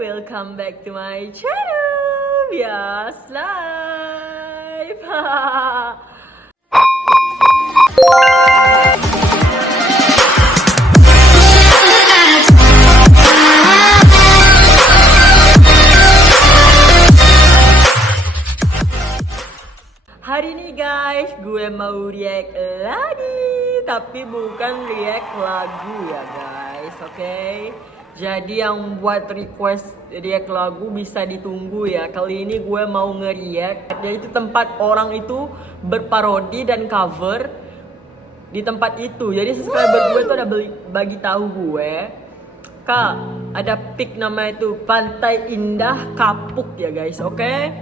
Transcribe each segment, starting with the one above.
welcome back to my channel, Bias Life. Hari ini guys, gue mau react lagi, tapi bukan react lagu ya guys, oke? Jadi yang buat request react lagu bisa ditunggu ya. Kali ini gue mau nge-react, yaitu tempat orang itu berparodi dan cover di tempat itu. Jadi subscriber gue tuh ada bagi tahu gue, Kak, ada pick nama itu Pantai Indah Kapuk ya guys, oke?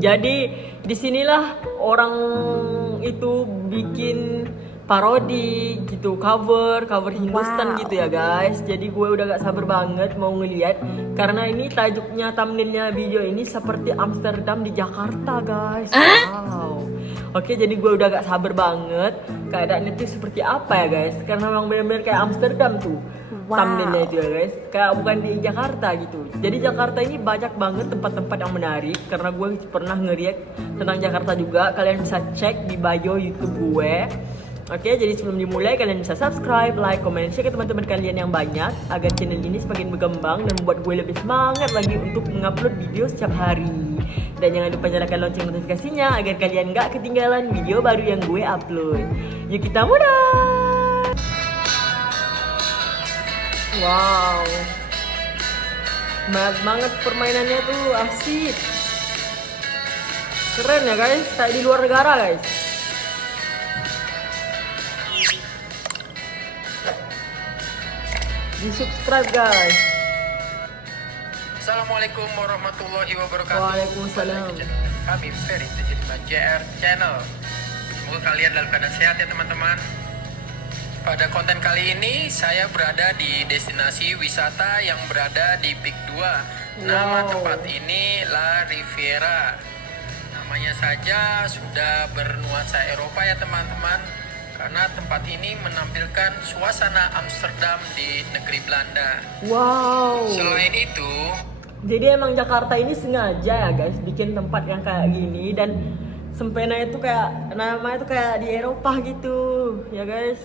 Jadi disinilah orang itu bikin parodi gitu, cover Hindustan gitu ya guys. Jadi gue udah gak sabar banget mau ngeliat, karena ini tajuknya, thumbnailnya video ini seperti Amsterdam di Jakarta guys. Wow. Oke, jadi gue udah gak sabar banget keadaannya itu seperti apa ya guys, karena memang benar-benar kayak Amsterdam tuh. Thumbnailnya itu ya guys, kayak bukan di Jakarta gitu. Jadi Jakarta ini banyak banget tempat-tempat yang menarik, karena gue pernah nge-react tentang Jakarta juga. Kalian bisa cek di bio YouTube gue. Oke, jadi sebelum dimulai kalian bisa subscribe, like, comment, share ke teman-teman kalian yang banyak, agar channel ini semakin berkembang dan membuat gue lebih semangat lagi untuk mengupload video setiap hari. Dan jangan lupa nyalakan lonceng notifikasinya agar kalian gak ketinggalan video baru yang gue upload. Yuk kita mulai. Wow, banyak banget permainannya tuh, asik, keren ya guys, kayak di luar negara guys. Di subscribe guys. Assalamualaikum warahmatullahi wabarakatuh. Waalaikumsalam. Kami Ferry Tejadiman JR Channel. Semoga kalian dalam keadaan sehat ya teman-teman. Pada konten kali ini saya berada di destinasi wisata yang berada di Pik 2. Nama tempat ini La Riviera. Namanya saja sudah bernuansa Eropa ya teman-teman, karena tempat ini menampilkan suasana Amsterdam di negeri Belanda. Wow. Selain itu, jadi emang Jakarta ini sengaja ya guys bikin tempat yang kayak gini, dan sempena itu kayak namanya itu kayak di Eropa gitu ya guys.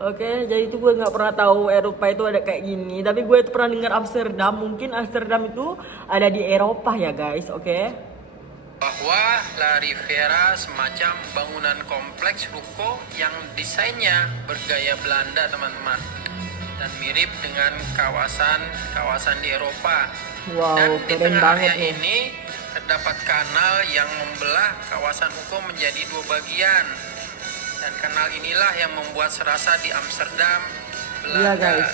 Oke, jadi itu gue nggak pernah tahu Eropa itu ada kayak gini, tapi gue itu pernah dengar Amsterdam, mungkin Amsterdam itu ada di Eropa ya guys, oke? bahwa La Riviera semacam bangunan kompleks ruko yang desainnya bergaya Belanda teman-teman, dan mirip dengan kawasan di Eropa. Wow, Dan di keren tengah banget area nih. ini terdapat kanal yang membelah kawasan ruko menjadi dua bagian. Dan kanal inilah yang membuat serasa di Amsterdam, Belanda. Iya guys,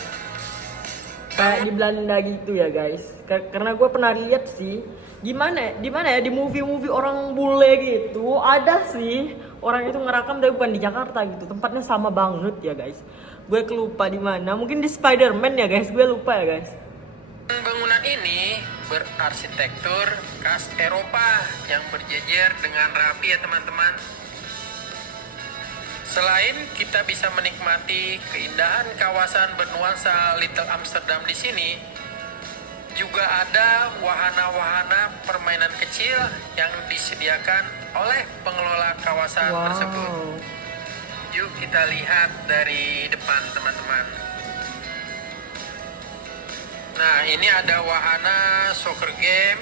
kayak di Belanda gitu ya guys. Karena gue pernah lihat sih, di mana ya di movie orang bule gitu, ada sih orang itu ngerekam, tapi bukan di Jakarta gitu. Tempatnya sama banget ya guys. Gue kelupa di mana, mungkin di Spider-Man ya guys, gue lupa ya guys. Bangunan ini berarsitektur khas Eropa yang berjejer dengan rapi ya teman-teman. Selain kita bisa menikmati keindahan kawasan bernuansa Little Amsterdam di sini, juga ada wahana-wahana permainan kecil yang disediakan oleh pengelola kawasan tersebut. Yuk kita lihat dari depan teman-teman. Nah, ini ada wahana soccer game,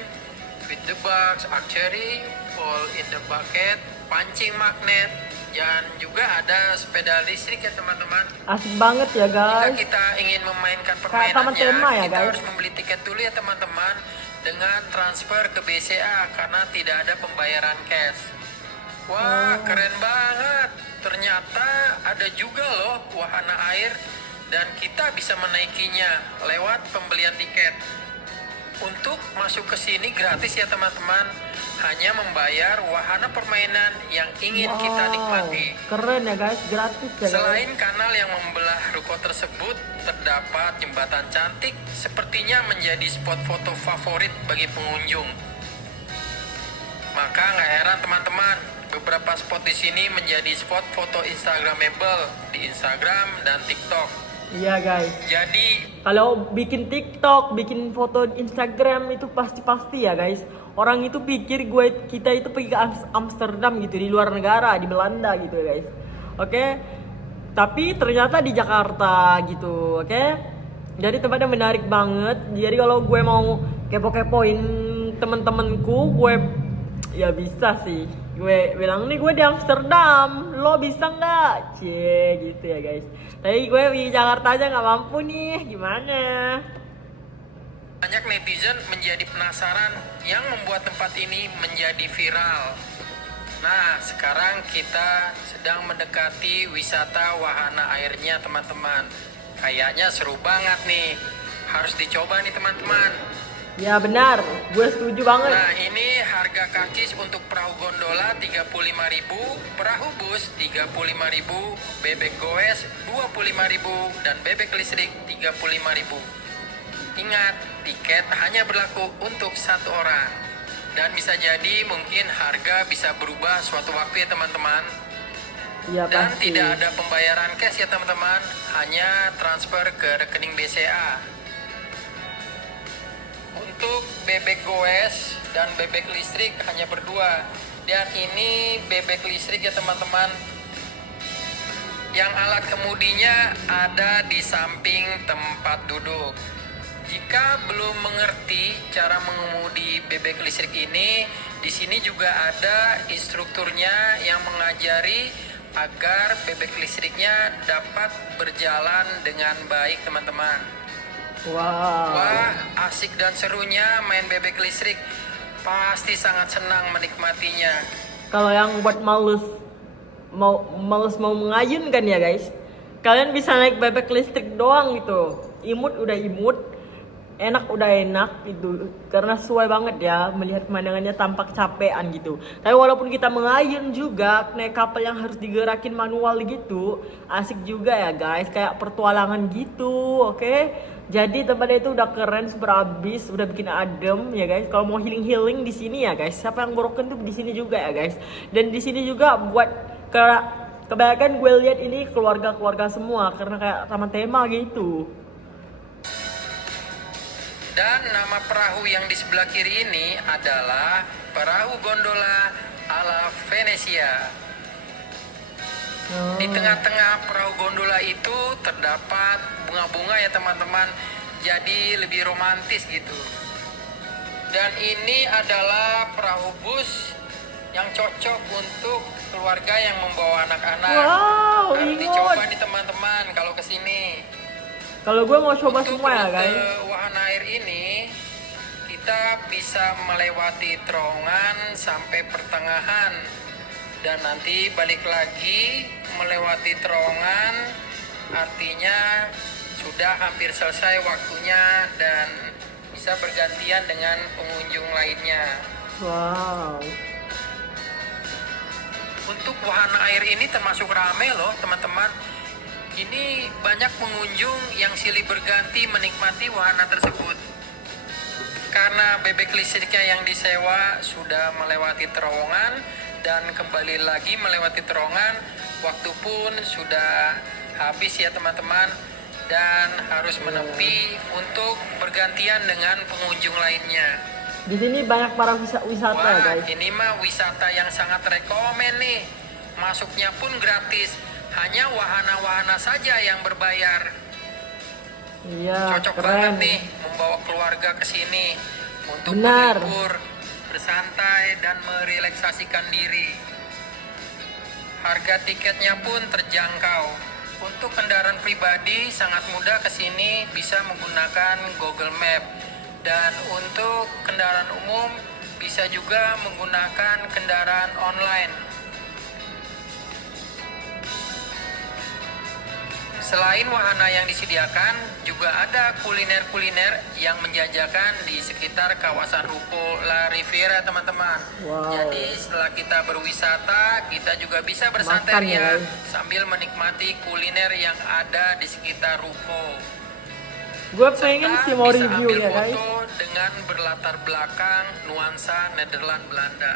with the box, archery, ball in the bucket, pancing magnet, dan juga ada sepeda listrik ya teman-teman. Asik banget ya guys. Jika kita ingin memainkan Kayak taman permainannya, tema ya, kita guys. harus membeli tiket dulu ya teman-teman, dengan transfer ke BCA karena tidak ada pembayaran cash. Wah, keren banget. Ternyata ada juga loh wahana air, dan kita bisa menaikinya lewat pembelian tiket. Untuk masuk ke sini gratis ya teman-teman, hanya membayar wahana permainan yang ingin kita nikmati. Keren ya guys, gratis ya guys. Selain kanal yang membelah ruko tersebut, terdapat jembatan cantik, sepertinya menjadi spot foto favorit bagi pengunjung. Maka nggak heran teman-teman, beberapa spot di sini menjadi spot foto Instagramable di Instagram dan TikTok. Iya guys. Jadi Kalau bikin TikTok, bikin foto Instagram itu pasti ya guys. Orang itu pikir kita itu pergi ke Amsterdam gitu di luar negara, di Belanda gitu ya guys. Oke. Tapi ternyata di Jakarta gitu, oke? Jadi tempatnya menarik banget. Jadi kalau gue mau kepo-kepoin temen-temenku, gue ya bisa sih. Gue bilang nih gue di Amsterdam, lo bisa nggak? Cie gitu ya guys. Tapi gue di Jakarta aja nggak mampu nih, gimana? banyak netizen menjadi penasaran yang membuat tempat ini menjadi viral. Nah, sekarang kita sedang mendekati wisata wahana airnya teman-teman. Kayaknya seru banget nih. Harus dicoba nih teman-teman. Ya benar, gue setuju banget. Nah, ini harga kakis untuk perahu gondola 35.000, perahu bus 35.000, bebek goes 25.000 dan bebek listrik 35.000. Ingat, tiket hanya berlaku untuk satu orang. Dan bisa jadi mungkin harga bisa berubah suatu waktu ya teman-teman. Iya Dan pasti. tidak ada pembayaran cash ya teman-teman, hanya transfer ke rekening BCA. Untuk bebek goes dan bebek listrik hanya berdua. Dan ini bebek listrik ya teman-teman. Yang alat kemudinya ada di samping tempat duduk. Jika belum mengerti cara mengemudi bebek listrik ini, di sini juga ada instrukturnya yang mengajari agar bebek listriknya dapat berjalan dengan baik teman-teman. Wow. Wah, asik dan serunya main bebek listrik. Pasti sangat senang menikmatinya. Kalau yang buat males mau mengayun kan ya guys, kalian bisa naik bebek listrik doang gitu. Imut udah imut, enak udah enak gitu. Karena sesuai banget ya, melihat pemandangannya tampak capean gitu. Tapi walaupun kita mengayun juga, naik kapal yang harus digerakin manual gitu, asik juga ya guys, kayak pertualangan gitu, oke? Jadi tempatnya itu udah keren, super abis, udah bikin adem ya guys. Kalau mau healing di sini ya guys, siapa yang broken tuh di sini juga ya guys. Dan di sini juga buat kebanyakan gue lihat ini keluarga-keluarga semua karena kayak taman tema gitu. Dan nama perahu yang di sebelah kiri ini adalah perahu gondola ala Venesia. Di tengah-tengah perahu gondola itu terdapat bunga-bunga ya teman-teman. Jadi lebih romantis gitu. Dan ini adalah perahu bus yang cocok untuk keluarga yang membawa anak-anak. Wow, Harus ingat. dicoba nih teman-teman kalau kesini. Kalau gue mau coba Untuk semua ya rute guys. wahana air ini kita bisa melewati terowongan sampai pertengahan dan nanti balik lagi melewati terowongan, artinya sudah hampir selesai waktunya dan bisa bergantian dengan pengunjung lainnya. Wow. Untuk wahana air ini termasuk ramai loh teman-teman. Ini banyak pengunjung yang silih berganti menikmati wahana tersebut. Karena bebek listriknya yang disewa sudah melewati terowongan dan kembali lagi melewati terowongan, waktu pun sudah habis ya teman-teman, dan harus menepi untuk bergantian dengan pengunjung lainnya. Di sini banyak para wisata ya Wah, guys. ini mah wisata yang sangat rekomen nih. Masuknya pun gratis, hanya wahana-wahana saja yang berbayar. Iya, Cocok keren. banget nih membawa keluarga ke sini untuk Benar. berlibur, bersantai dan merelaksasikan diri. Harga tiketnya pun terjangkau. Untuk kendaraan pribadi sangat mudah ke sini, bisa menggunakan Google Map. Dan untuk kendaraan umum bisa juga menggunakan kendaraan online. Selain wahana yang disediakan, juga ada kuliner-kuliner yang menjajakan di sekitar kawasan Ruko La Riviera, teman-teman. Wow. Jadi setelah kita berwisata, kita juga bisa bersantai Makan ya, ria guys. sambil menikmati kuliner yang ada di sekitar Ruko. Gue pengen Serta sih mau bisa review ambil ya guys. foto dengan berlatar belakang nuansa Nederland Belanda.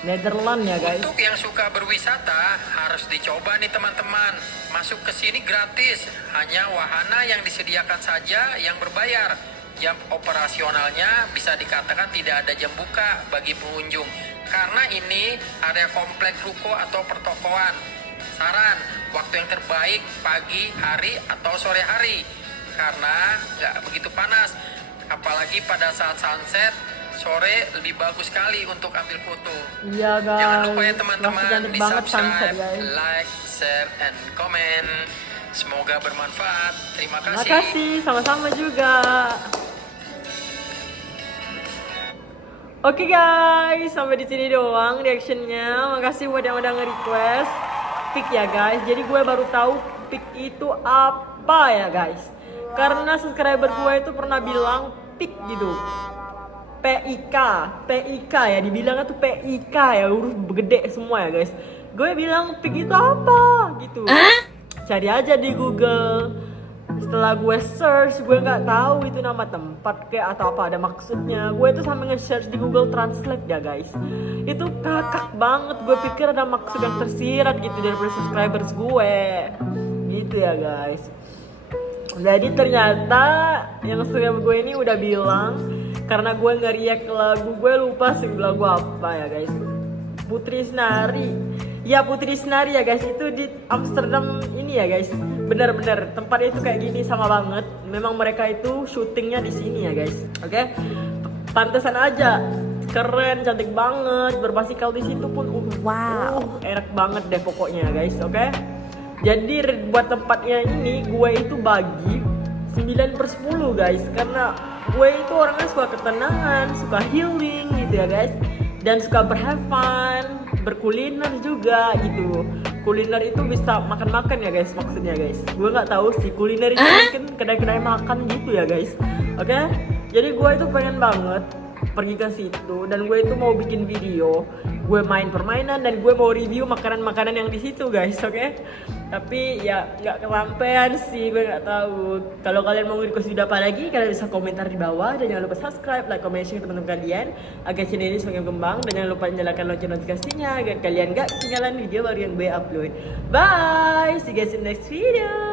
Netherlands ya guys. Untuk yang suka berwisata harus dicoba nih teman-teman. Masuk ke sini gratis, hanya wahana yang disediakan saja yang berbayar. Jam operasionalnya bisa dikatakan tidak ada jam buka bagi pengunjung, karena ini area komplek ruko atau pertokoan. Saran, waktu yang terbaik pagi hari atau sore hari, karena nggak begitu panas. Apalagi pada saat sunset, sore lebih bagus sekali untuk ambil foto. Iya guys. Jangan lupa ya Masih teman-teman cantik di banget sunset subscribe, guys. like, share, and comment. Semoga bermanfaat. Terima Terima kasih. kasih, sama-sama juga. Oke guys, sampai di sini doang reactionnya. Makasih buat yang udah nge-request pick ya guys. Jadi gue baru tahu pick itu apa ya guys. Karena subscriber gue itu pernah bilang pick gitu. PIK, PIK ya, dibilangnya tuh PIK ya, huruf gede semua ya guys. Gue bilang pick itu apa gitu. Cari aja di Google. Setelah gue search, gue nggak tahu itu nama tempat kayak atau apa ada maksudnya. Gue tuh sampai nge-search di Google Translate ya guys. Itu kakak banget, gue pikir ada maksud yang tersirat gitu dari subscribers gue. Gitu ya guys. Jadi ternyata yang subscriber gue ini udah bilang, karena gue nge-react lagu, gue lupa sih lagu apa ya guys. Putri Senari. Ya Putri Senari ya guys, itu di Amsterdam ini ya guys. Bener-bener tempatnya itu kayak gini sama banget. Memang mereka itu syutingnya di sini ya guys. Oke. Pantesan aja. Keren, cantik banget. Berbasikal di situ pun wow, enak banget deh pokoknya guys, oke. Jadi buat tempatnya ini gue itu bagi 9/10 guys, karena gue itu orangnya suka ketenangan, suka healing gitu ya guys, dan suka berhave fun, berkuliner juga gitu. Kuliner itu bisa makan-makan ya guys, maksudnya guys. Gue nggak tahu sih, kuliner itu mungkin kedai-kedai makan gitu ya guys. Oke? Jadi gue itu pengen banget pergi ke situ, dan gue itu mau bikin video, gue main permainan, dan gue mau review makanan-makanan yang di situ guys, oke? Tapi ya nggak kelampean sih, gue nggak tahu. Kalau kalian mau request video apa lagi, kalian bisa komentar di bawah, dan jangan lupa subscribe, like, comment, share ke teman-teman kalian agar channel ini semakin berkembang, dan jangan lupa nyalakan lonceng notifikasinya agar kalian nggak ketinggalan video baru yang gue upload. Bye, see you guys in next video.